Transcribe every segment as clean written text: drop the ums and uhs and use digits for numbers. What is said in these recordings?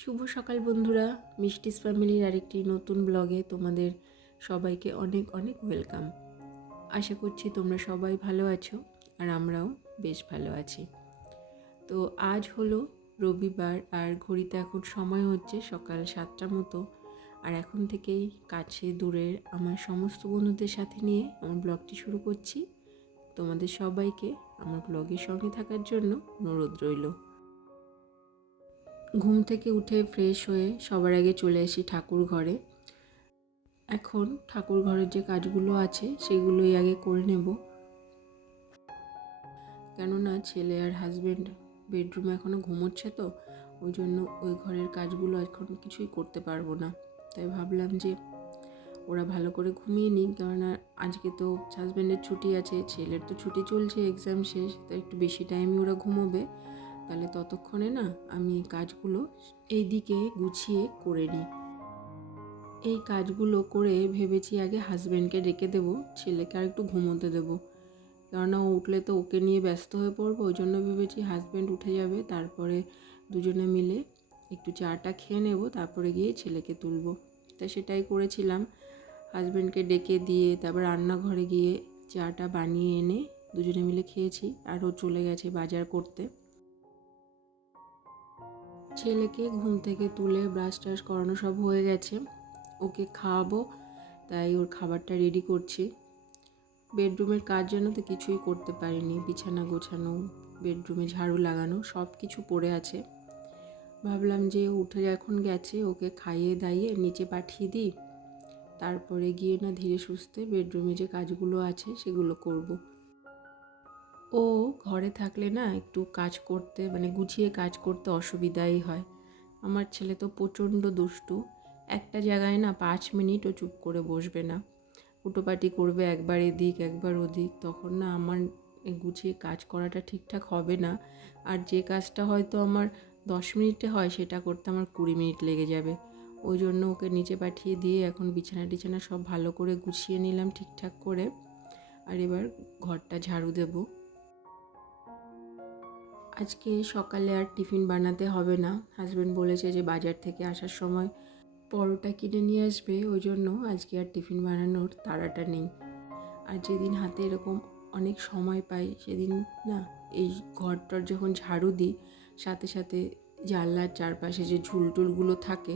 শুভ সকাল বন্ধুরা, মিষ্টিস ফ্যামিলির আরেকটি নতুন ব্লগে তোমাদের সবাইকে অনেক অনেক ওয়েলকাম। আশা করছি তোমরা সবাই ভালো আছো আর আমরাও বেশ ভালো আছি। তো আজ হলো রবিবার আর ঘড়িতে এখন সময় হচ্ছে সকাল 7টার মতো। আর এখন থেকেই কাছে দূরের আমার সমস্ত বন্ধুদের সাথে নিয়ে আমার ব্লগটি শুরু করছি। তোমাদের সবাইকে আমার ব্লগের সঙ্গে থাকার জন্য অনুরোধ রইল। ঘুম থেকে উঠে ফ্রেশ হয়ে সবার আগে চলে আসি ঠাকুর ঘরে। এখন ঠাকুর ঘরের যে কাজগুলো আছে সেগুলোই আগে করে নেব, কেননা ছেলে আর হাজব্যান্ড বেডরুমে এখনও ঘুমোচ্ছে, তো ওই জন্য ওই ঘরের কাজগুলো এখন কিছুই করতে পারবো না। তাই ভাবলাম যে ওরা ভালো করে ঘুমিয়ে নিই, কেননা আজকে তো হাজব্যান্ডের ছুটি আছে, ছেলের তো ছুটি চলছে, এক্সাম শেষ, তো একটু বেশি টাইমই ওরা ঘুমোবে। তাহলে ততক্ষণে না আমি এই কাজগুলো এই দিকে গুছিয়ে করে নিই। এই কাজগুলো করে ভেবেছি আগে হাজব্যান্ডকে ডেকে দেবো, ছেলেকে আর একটু ঘুমোতে দেবো, কেননা ও উঠলে তো ওকে নিয়ে ব্যস্ত হয়ে পড়বো। ওই জন্য ভেবেছি হাজব্যান্ড উঠে যাবে, তারপরে দুজনে মিলে একটু চাটা খেয়ে নেব, তারপরে গিয়ে ছেলেকে তুলবো। তাই সেটাই করেছিলাম, হাজব্যান্ডকে ডেকে দিয়ে তারপর রান্নাঘরে গিয়ে চাটা বানিয়ে এনে দুজনে মিলে খেয়েছি। আর ও চলে গেছে বাজার করতে। ছেলেকে ঘুম থেকে তুলে ব্রাশ টাশ করানো সব হয়ে গেছে, ওকে খাওয়াবো, তাই ওর খাবারটা রেডি করছি। বেডরুমের কাজ যেন তো কিছুই করতে পারিনি, বিছানা গোছানো, বেডরুমে ঝাড়ু লাগানো সব কিছু পড়ে আছে। ভাবলাম যে উঠে এখন গেছে, ওকে খাইয়ে দাইয়ে নিচে পাঠিয়ে দিই, তারপরে গিয়ে না ধীরে সুস্থে বেডরুমে যে কাজগুলো আছে সেগুলো করব। ও ঘরে থাকলে না একটু কাজ করতে মানে গুছিয়ে কাজ করতে অসুবিধাই হয়। আমার ছেলে তো প্রচণ্ড দুষ্টু, একটা জায়গায় না 5 মিনিটও চুপ করে বসবে না, হুটোপাটি করবে, একবার এদিক একবার ওদিক। তখন না আমার গুছিয়ে কাজ করাটা ঠিকঠাক হবে না। আর যে কাজটা হয়তো আমার 10 মিনিটে হয় সেটা করতে আমার 20 মিনিট লেগে যাবে। ওই জন্য ওকে নিচে পাঠিয়ে দিয়ে এখন বিছানা টিছানা সব ভালো করে গুছিয়ে নিলাম ঠিকঠাক করে। আর এবার ঘরটা ঝাড়ু দেবো। আজকে সকালে আর টিফিন বানাতে হবে না, হাজব্যান্ড বলেছে যে বাজার থেকে আসার সময় পরোটা কিনে নিয়ে আসবে, ওই জন্য আজকে আর টিফিন বানানোর তাড়াটা নেই। আর যেদিন হাতে এরকম অনেক সময় পাই সেদিন না এই ঘরটার যখন ঝাড়ু দিই, সাথে সাথে জানলার চারপাশে যে ঝুলটুলগুলো থাকে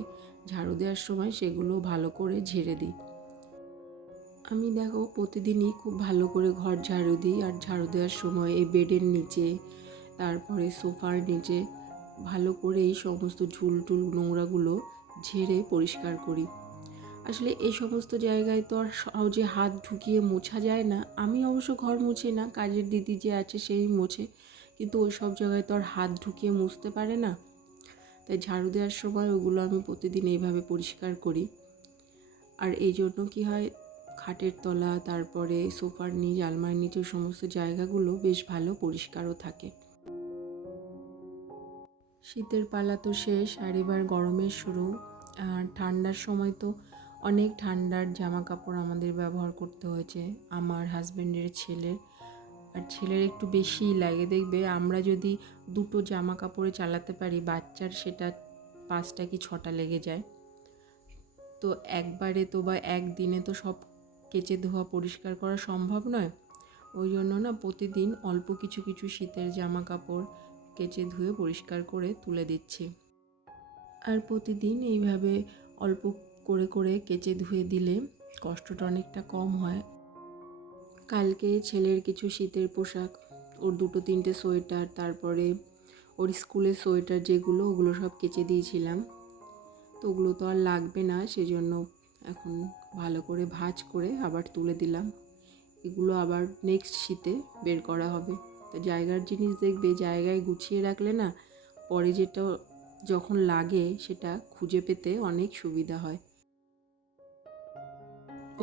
ঝাড়ু দেওয়ার সময় সেগুলো ভালো করে ঝেড়ে দিই। আমি দেখো প্রতিদিনই খুব ভালো করে ঘর ঝাড়ু দিই, আর ঝাড়ু দেওয়ার সময় এই বেডের নিচে, তারপরে সোফার নিচে ভালো করে এই সমস্ত ঝুলটুল নোংরাগুলো ঝেড়ে পরিষ্কার করি। আসলে এই সমস্ত জায়গায় তো আর সহজে হাত ঢুকিয়ে মোছা যায় না। আমি অবশ্য ঘর মুছি না, কাজের দিদি যে আছে সেই মোছে, কিন্তু ওই সব জায়গায় তো আর হাত ঢুকিয়ে মুছতে পারে না। তাই ঝাড়ু দেওয়ার সময় ওগুলো আমি প্রতিদিন এইভাবে পরিষ্কার করি। আর এই জন্য কী হয়, খাটের তলা, তারপরে সোফার নিচ, আলমারির নিচের সমস্ত জায়গাগুলো বেশ ভালো পরিষ্কারও থাকে। শীতের পালা তো শেষ, আর এবার গরমের শুরু। আর ঠান্ডার সময় তো অনেক ঠান্ডার জামা কাপড় আমাদের ব্যবহার করতে হয়েছে, আমার হাজব্যান্ডের, ছেলের। আর ছেলের একটু বেশিই লাগে, দেখবে আমরা যদি 2টো জামা কাপড়ে চালাতে পারি, বাচ্চার সেটা 5টা কি 6টা লেগে যায়। তো একবারে তো বা একদিনে তো সব কেচে ধোয়া পরিষ্কার করা সম্ভব নয়। ওই জন্য না প্রতিদিন অল্প কিছু কিছু শীতের জামা কাপড় কেচে ধুয়ে পরিষ্কার করে তুলে দিচ্ছি। আর প্রতিদিন এইভাবে অল্প করে করে কেচে ধুয়ে দিলে কষ্টটা অনেকটা কম হয়। কালকে ছেলের কিছু শীতের পোশাক, ওর 2-3টে সোয়েটার, তারপরে ওর স্কুলের সোয়েটার যেগুলো, ওগুলো সব কেচে দিয়েছিলাম। তো ওগুলো তো আর লাগবে না, সেজন্য এখন ভালো করে ভাঁজ করে আবার তুলে দিলাম। এগুলো আবার নেক্সট শীতে বের করা হবে। তো জায়গার জিনিস দেখবে জায়গায় গুছিয়ে রাখলে না পরে যেটা যখন লাগে সেটা খুঁজে পেতে অনেক সুবিধা হয়।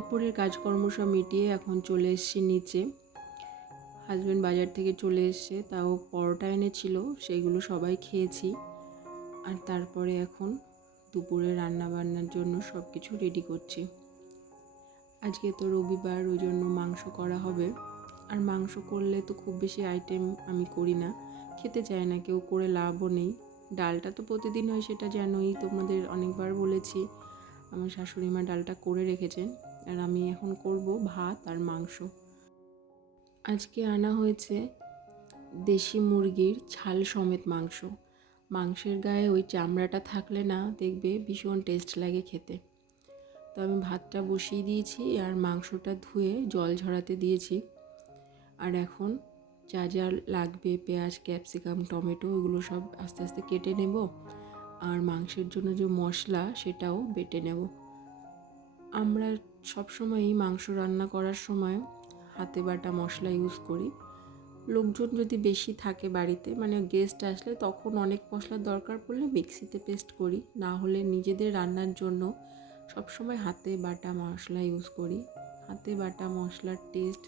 উপরের কাজকর্ম সব মিটিয়ে এখন চলে এসেছি নিচে। হাজব্যান্ড বাজার থেকে চলে এসছে, তাও পরোটা এনেছিল, সেইগুলো সবাই খেয়েছি। আর তারপরে এখন দুপুরে রান্না বান্নার জন্য সব কিছু রেডি করছি। আজকে তো রবিবার, ওই জন্য মাংস করা হবে। আর মাংস করলে তো খুব বেশি আইটেম আমি করি না, খেতে চায় না কেউ, করে লাভও নেই। ডালটা তো প্রতিদিন হয়, সেটা জানোই, তোমাদের অনেকবার বলেছি। আমার শাশুড়ি মা ডালটা করে রেখেছেন, আর আমি এখন করব ভাত আর মাংস। আজকে আনা হয়েছে দেশি মুরগির ছাল সমেত মাংস। মাংসের গায়ে ওই চামড়াটা থাকলে না দেখবে ভীষণ টেস্ট লাগে খেতে। তো আমি ভাতটা বসিয়ে দিয়েছি আর মাংসটা ধুয়ে জল ঝরাতে দিয়েছি। আর এখন যা যা লাগবে, পেঁয়াজ, ক্যাপসিকাম, টমেটো, এগুলো সব আস্তে আস্তে কেটে নেব। আর মাংসের জন্য যে মশলা সেটাও বেটে নেব। আমরা সবসময়ই মাংস রান্না করার সময় হাতে বাটা মশলা ইউজ করি। লোকজন যদি বেশি থাকে বাড়িতে, মানে গেস্ট আসলে, তখন অনেক মশলার দরকার পড়লে মিক্সিতে পেস্ট করি, না হলে নিজেদের রান্নার জন্য সবসময় হাতে বাটা মশলা ইউজ করি। হাতে বাটা মশলার টেস্ট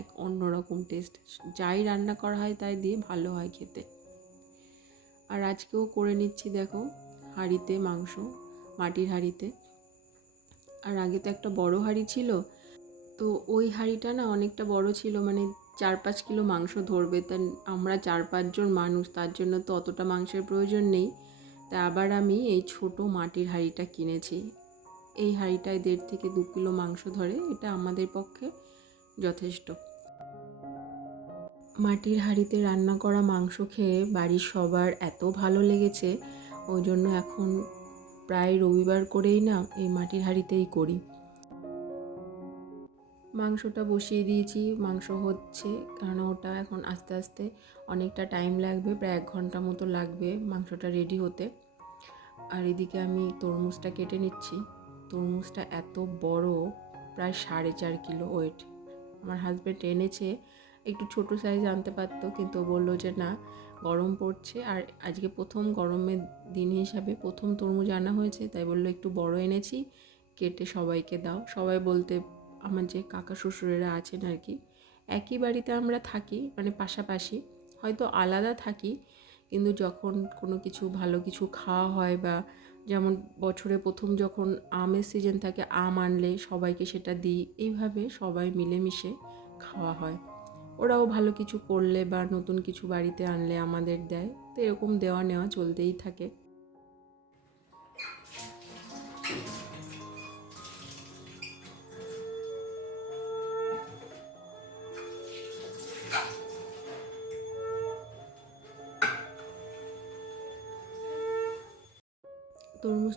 এক অন্যরকম টেস্ট, যাই রান্না করা হয় তাই দিয়ে ভালো হয় খেতে। আর আজকেও করে নিচ্ছি দেখো, হাঁড়িতে মাংস, মাটির হাঁড়িতে। আর আগে তো একটা বড় হাঁড়ি ছিল, তো ওই হাঁড়িটা না অনেকটা বড় ছিল, মানে 4-5 কিলো মাংস ধরবে। তা আমরা 4-5 জন মানুষ, তার জন্য তো অতটা মাংসের প্রয়োজন নেই। তা আবার আমি এই ছোট মাটির হাঁড়িটা কিনেছি। এই হাঁড়িটায় 1.5 থেকে 2 কিলো মাংস ধরে, এটা আমাদের পক্ষে যথেষ্ট। মাটির হাঁড়িতে রান্না করা মাংস খেয়ে বাড়ির সবার এত ভালো লেগেছে, ওই জন্য এখন প্রায় রবিবার করেই না এই মাটির হাঁড়িতেই করি। মাংসটা বসিয়ে দিয়েছি, মাংস হচ্ছে, কারণ ওটা এখন আস্তে আস্তে অনেকটা টাইম লাগবে, প্রায় 1 ঘন্টা মতো লাগবে মাংসটা রেডি হতে। আর এদিকে আমি তরমুজটা কেটে নিচ্ছি। তরমুজটা এত বড়, প্রায় 4.5 কিলো ওয়েট। আমার হাজব্যান্ড এনেছে, একটু ছোট সাইজ আনতে পারতো, কিন্তু বললো যে না, গরম পড়ছে আর আজকে প্রথম গরমের দিন হিসাবে প্রথম তরমুজ আনা হয়েছে, তাই বললো একটু বড় এনেছি, কেটে সবাইকে দাও। সবাই বলতে আমার যে কাকা শ্বশুরেরা আছেন আর কি, একই বাড়িতে আমরা থাকি, মানে পাশাপাশি, হয়তো আলাদা থাকি, কিন্তু যখন কোনো কিছু ভালো কিছু খাওয়া হয়, বা যেমন বছরে প্রথম যখন আমের সিজন থাকে, আম আনলে সবাইকে সেটা দিই, এইভাবে সবাই মিলেমিশে খাওয়া হয়। ওরাও ভালো কিছু করলে বা নতুন কিছু বাড়িতে আনলে আমাদের দেয়, তো এরকম দেওয়া নেওয়া চলতেই থাকে।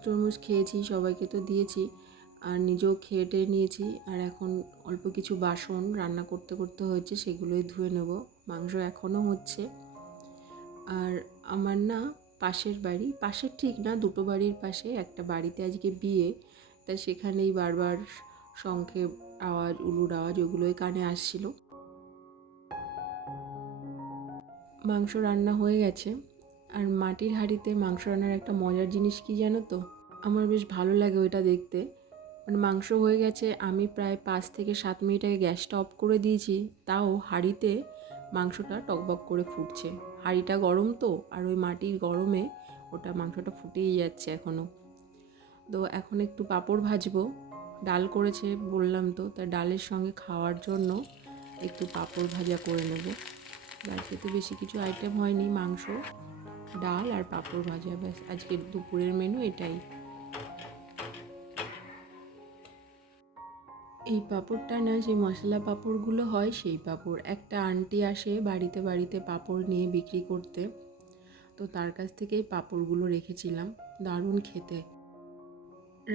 তরমুজ খেয়েছি, সবাইকে তো দিয়েছি, আর নিজেও খেয়ে টেয়ে নিয়েছি। আর এখন অল্প কিছু বাসন রান্না করতে করতে হয়েছে, সেগুলোই ধুয়ে নেব। মাংস এখনও হচ্ছে। আর আমার না পাশের বাড়ি, পাশের ঠিক না, দুটো বাড়ির পাশে একটা বাড়িতে আজকে বিয়ে, তাই সেখানেই বারবার শঙ্খের আওয়াজ, উলুর আওয়াজ, ওগুলোই কানে আসছিল। মাংস রান্না হয়ে গেছে। আর মাটির হাঁড়িতে মাংস রান্নার একটা মজার জিনিস কি জানো তো, আমার বেশ ভালো লাগে ওইটা দেখতে। মানে মাংস হয়ে গেছে, আমি প্রায় 5 থেকে 7 মিনিট আগে গ্যাসটা অফ করে দিয়েছি, তাও হাঁড়িতে মাংসটা টকবক করে ফুটছে। হাঁড়িটা গরম তো, আর ওই মাটির গরমে ওটা মাংসটা ফুটেই যাচ্ছে এখনও। তো এখন একটু পাঁপড় ভাজবো, ডাল করেছে বললাম তো, তা ডালের সঙ্গে খাওয়ার জন্য একটু পাঁপড় ভাজা করে নেব। বাড়িতে তো বেশি কিছু আইটেম হয়নি, মাংস, ডাল আর পাঁপড় ভাজা, ব্যাস আজকের দুপুরের মেনু এটাই। এই পাঁপড়টা না, যে মশলা পাঁপড়গুলো হয় সেই পাঁপড়। একটা আন্টি আসে বাড়িতে বাড়িতে পাঁপড় নিয়ে বিক্রি করতে, তো তার কাছ থেকেই পাঁপড়গুলো রেখেছিলাম, দারুণ খেতে।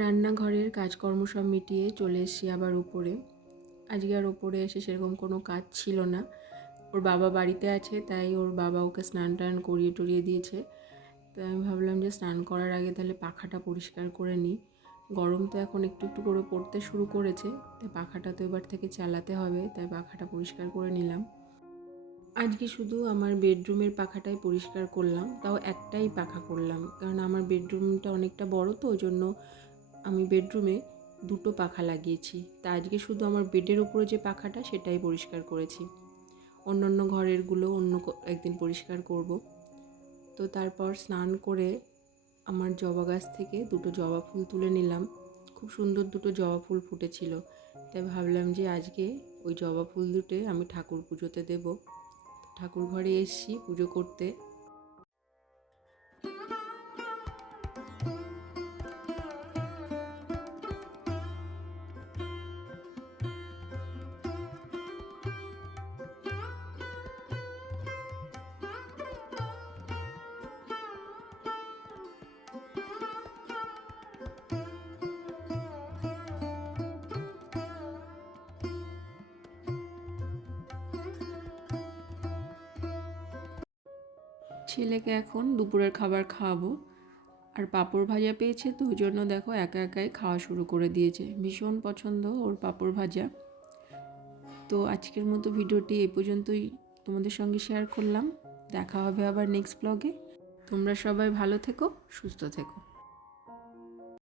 রান্নাঘরের কাজকর্ম সব মিটিয়ে চলে এসেছি আবার উপরে। আজকে আর উপরে এসে সেরকম কোনো কাজ ছিল না, ওর বাবা বাড়িতে আছে, তাই ওর বাবা ওকে স্নান টান করিয়ে টরিয়ে দিয়েছে। তো আমি ভাবলাম যে স্নান করার আগে তাহলে পাখাটা পরিষ্কার করে নিই। গরম তো এখন একটু একটু করে পড়তে শুরু করেছে, তাই পাখাটা তো এবার থেকে চালাতে হবে, তাই পাখাটা পরিষ্কার করে নিলাম। আজকে শুধু আমার বেডরুমের পাখাটাই পরিষ্কার করলাম, তাও একটাই পাখা করলাম, কারণ আমার বেডরুমটা অনেকটা বড়, তো ওই জন্য আমি বেডরুমে দুটো পাখা লাগিয়েছি। তা আজকে শুধু আমার বেডের উপরে যে পাখাটা সেটাই পরিষ্কার করেছি, অন্যান্য ঘরেরগুলো অন্য একদিন পরিষ্কার করব। তো তারপর স্নান করে আমার জবা গাছ থেকে দুটো জবা ফুল তুলে নিলাম। খুব সুন্দর দুটো জবা ফুল ফুটেছিল, তাই ভাবলাম যে আজকে ওই জবা ফুল দুটো আমি ঠাকুর পুজোতে দেব। ঠাকুর ঘরে এসেছি পুজো করতে। ছেলেকে এখন দুপুরের খাবার খাওয়াবো, আর পাঁপড় ভাজা পেয়েছে, তো ওই জন্য দেখো একা একাই খাওয়া শুরু করে দিয়েছে। ভীষণ পছন্দ ওর পাঁপড় ভাজা। তো আজকের মতো ভিডিওটি এই পর্যন্তই তোমাদের সঙ্গে শেয়ার করলাম। দেখা হবে আবার নেক্সট ব্লগে। তোমরা সবাই ভালো থেকো, সুস্থ থেকো।